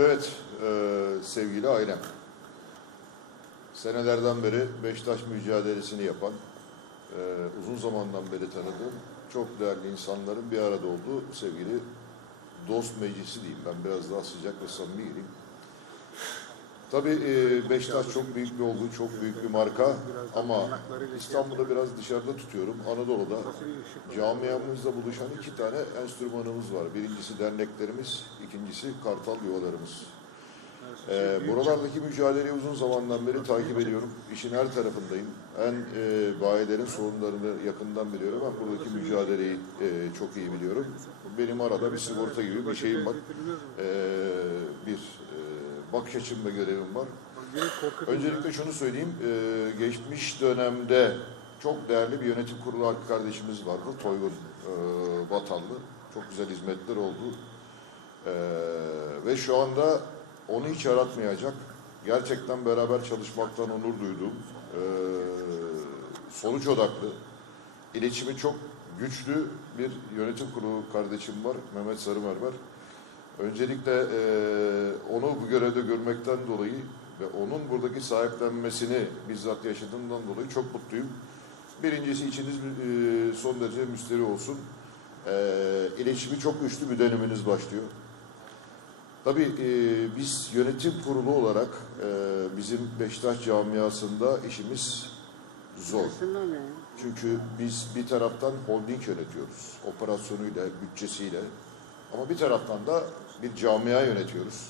Evet, e, sevgili ailem. Senelerden beri Beşiktaş mücadelesini yapan, e, uzun zamandan beri tanıdığım çok değerli insanların bir arada olduğu sevgili dost meclisi diyeyim. Ben biraz daha sıcak ve samimi gireyim. Tabii e, Beşiktaş çok büyük bir olgu, çok büyük bir marka ama İstanbul'da biraz dışarıda tutuyorum. Anadolu'da camiamızda buluşan iki tane enstrümanımız var. Birincisi derneklerimiz, ikincisi kartal yuvalarımız. Ee, buralardaki mücadeleyi uzun zamandan beri takip ediyorum. İşin her tarafındayım. En e, bayelerin sorunlarını yakından biliyorum. Ben buradaki mücadeleyi e, çok iyi biliyorum. Benim arada bir sigorta gibi bir şeyim var. Ee, bir e, bakış açım ve görevim var. Öncelikle şunu söyleyeyim. e, geçmiş dönemde çok değerli bir yönetim kurulu kardeşimiz vardı. Toygun e, Batallı. Çok güzel hizmetler oldu. E, ve şu anda onu hiç aratmayacak. Gerçekten beraber çalışmaktan onur duyduğum, e, sonuç odaklı, iletişimi çok güçlü bir yönetim kurulu kardeşim var. Mehmet Sarımermer. Öncelikle e, onu bu görevde görmekten dolayı ve onun buradaki sahiplenmesini bizzat yaşadığımdan dolayı çok mutluyum. Birincisi içiniz e, son derece müsteri olsun. E, iletişimi çok güçlü bir döneminiz başlıyor. Tabii e, biz yönetim kurulu olarak e, bizim Beşiktaş camiasında işimiz zor. Çünkü biz bir taraftan holding yönetiyoruz. Operasyonuyla, bütçesiyle. Ama bir taraftan da bir camia yönetiyoruz.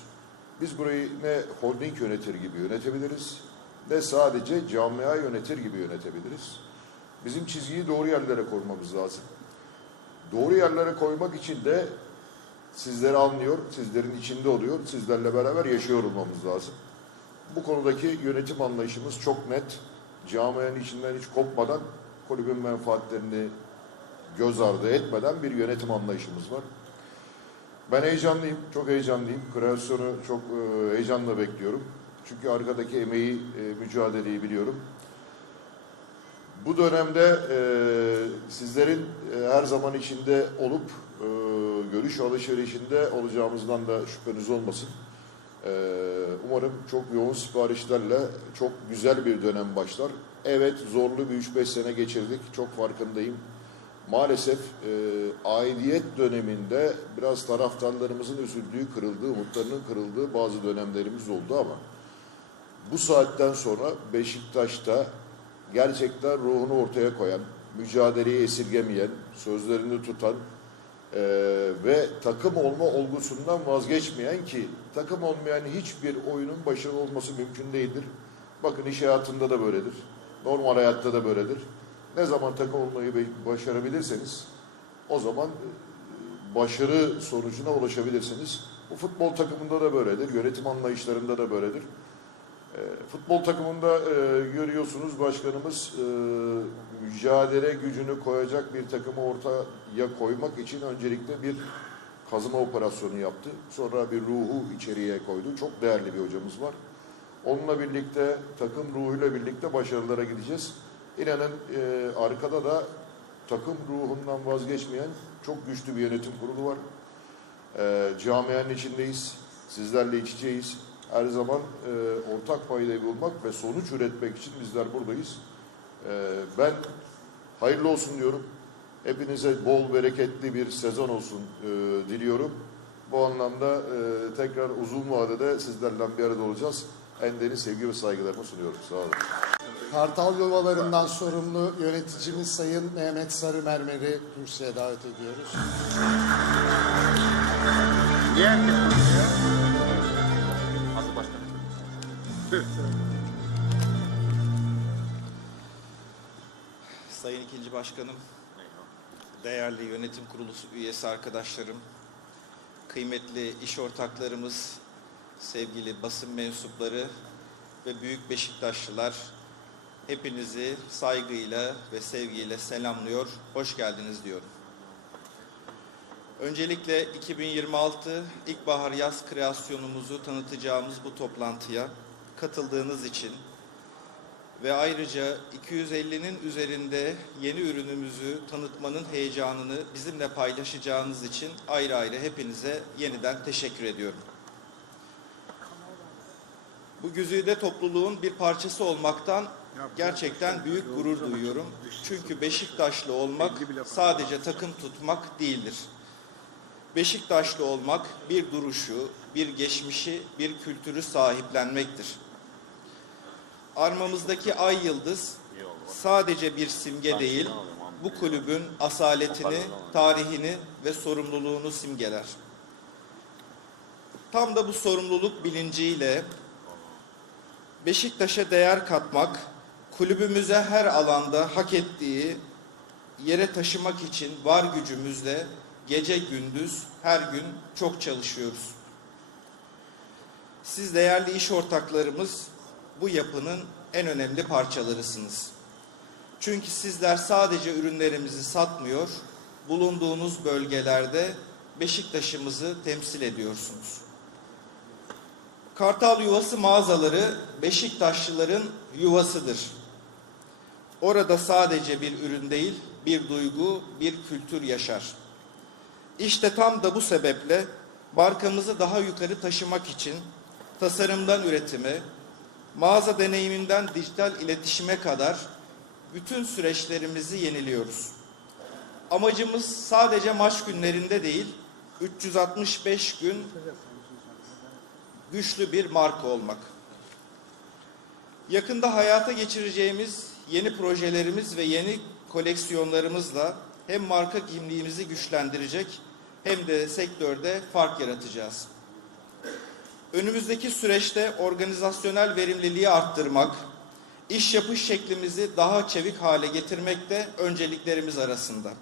Biz burayı ne holding yönetir gibi yönetebiliriz, ne sadece camia yönetir gibi yönetebiliriz. Bizim çizgiyi doğru yerlere koymamız lazım. Doğru yerlere koymak için de sizleri anlıyor, sizlerin içinde oluyor, sizlerle beraber yaşıyor olmamız lazım. Bu konudaki yönetim anlayışımız çok net. Camianın içinden hiç kopmadan, kulübün menfaatlerini göz ardı etmeden bir yönetim anlayışımız var. Ben heyecanlıyım, çok heyecanlıyım. Kreasyonu çok e, heyecanla bekliyorum. Çünkü arkadaki emeği, e, mücadeleyi biliyorum. Bu dönemde e, sizlerin e, her zaman içinde olup e, görüş alışverişinde olacağımızdan da şüpheniz olmasın. E, umarım çok yoğun siparişlerle çok güzel bir dönem başlar. Evet zorlu bir 3-5 sene geçirdik. Çok farkındayım. Maalesef e, aidiyet döneminde biraz taraftarlarımızın üzüldüğü, kırıldığı, umutlarının kırıldığı bazı dönemlerimiz oldu ama bu saatten sonra Beşiktaş'ta gerçekten ruhunu ortaya koyan, mücadeleyi esirgemeyen, sözlerini tutan e, ve takım olma olgusundan vazgeçmeyen ki takım olmayan hiçbir oyunun başarılı olması mümkün değildir. Bakın iş hayatında da böyledir. Normal hayatta da böyledir. Ne zaman takım olmayı başarabilirseniz o zaman e, başarı sonucuna ulaşabilirsiniz. Bu futbol takımında da böyledir. Yönetim anlayışlarında da böyledir. E, futbol takımında e, görüyorsunuz başkanımız e, mücadele gücünü koyacak bir takımı ortaya koymak için öncelikle bir kazıma operasyonu yaptı. Sonra bir ruhu içeriye koydu. Çok değerli bir hocamız var. Onunla birlikte takım ruhuyla birlikte başarılara gideceğiz. İnanın e, arkada da takım ruhundan vazgeçmeyen çok güçlü bir yönetim kurulu var. E, camianın içindeyiz. Sizlerle iç içeyiz. Her zaman e, ortak paydayı bulmak ve sonuç üretmek için bizler buradayız. E, ben hayırlı olsun diyorum. Hepinize bol bereketli bir sezon olsun e, diliyorum. Bu anlamda e, tekrar uzun vadede sizlerle bir arada olacağız. En derin sevgi ve saygılarımı sunuyorum. Sağ olun. Kartal Yuvalarından sorumlu yöneticimiz Sayın Mehmet Sarımermer'i kürsüye davet ediyoruz. Başkanım. Sayın İkinci Başkanım, değerli yönetim kurulu üyesi arkadaşlarım, kıymetli iş ortaklarımız, sevgili basın mensupları ve büyük Beşiktaşlılar, hepinizi saygıyla ve sevgiyle selamlıyor, hoş geldiniz diyorum. Öncelikle 2026 İlkbahar Yaz kreasyonumuzu tanıtacağımız bu toplantıya katıldığınız için ve ayrıca 250'nin üzerinde yeni ürünümüzü tanıtmanın heyecanını bizimle paylaşacağınız için ayrı ayrı hepinize yeniden teşekkür ediyorum. Bu güzide topluluğun bir parçası olmaktan gerçekten büyük gurur duyuyorum. Çünkü Beşiktaşlı olmak sadece takım tutmak değildir. Beşiktaşlı olmak bir duruşu, bir geçmişi, bir kültürü sahiplenmektir. Armamızdaki ay yıldız sadece bir simge değil, bu kulübün asaletini, tarihini ve sorumluluğunu simgeler. Tam da bu sorumluluk bilinciyle Beşiktaş'a değer katmak, kulübümüze her alanda hak ettiği yere taşımak için var gücümüzle gece gündüz her gün çok çalışıyoruz. Siz değerli iş ortaklarımız bu yapının en önemli parçalarısınız. Çünkü sizler sadece ürünlerimizi satmıyor, bulunduğunuz bölgelerde Beşiktaş'ımızı temsil ediyorsunuz. Kartal Yuvası mağazaları Beşiktaşlıların yuvasıdır. Orada sadece bir ürün değil, bir duygu, bir kültür yaşar. İşte tam da bu sebeple markamızı daha yukarı taşımak için tasarımdan üretime, mağaza deneyiminden dijital iletişime kadar bütün süreçlerimizi yeniliyoruz. Amacımız sadece maç günlerinde değil, 365 gün güçlü bir marka olmak. Yakında hayata geçireceğimiz yeni projelerimiz ve yeni koleksiyonlarımızla hem marka kimliğimizi güçlendirecek hem de sektörde fark yaratacağız. Önümüzdeki süreçte organizasyonel verimliliği arttırmak, iş yapış şeklimizi daha çevik hale getirmek de önceliklerimiz arasında.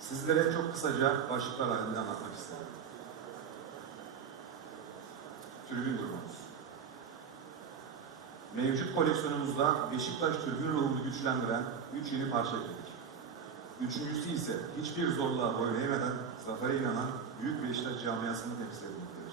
Sizlere çok kısaca başlıklar halinde anlatmak isterim. Tribün durumumuz. Mevcut koleksiyonumuzda Beşiktaş tribün ruhunu güçlendiren 3 yeni parça ekledik. Üçüncüsü ise hiçbir zorluğa boyun eğmeden zafere inanan büyük Beşiktaş camiasını temsil ediyor.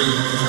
Three.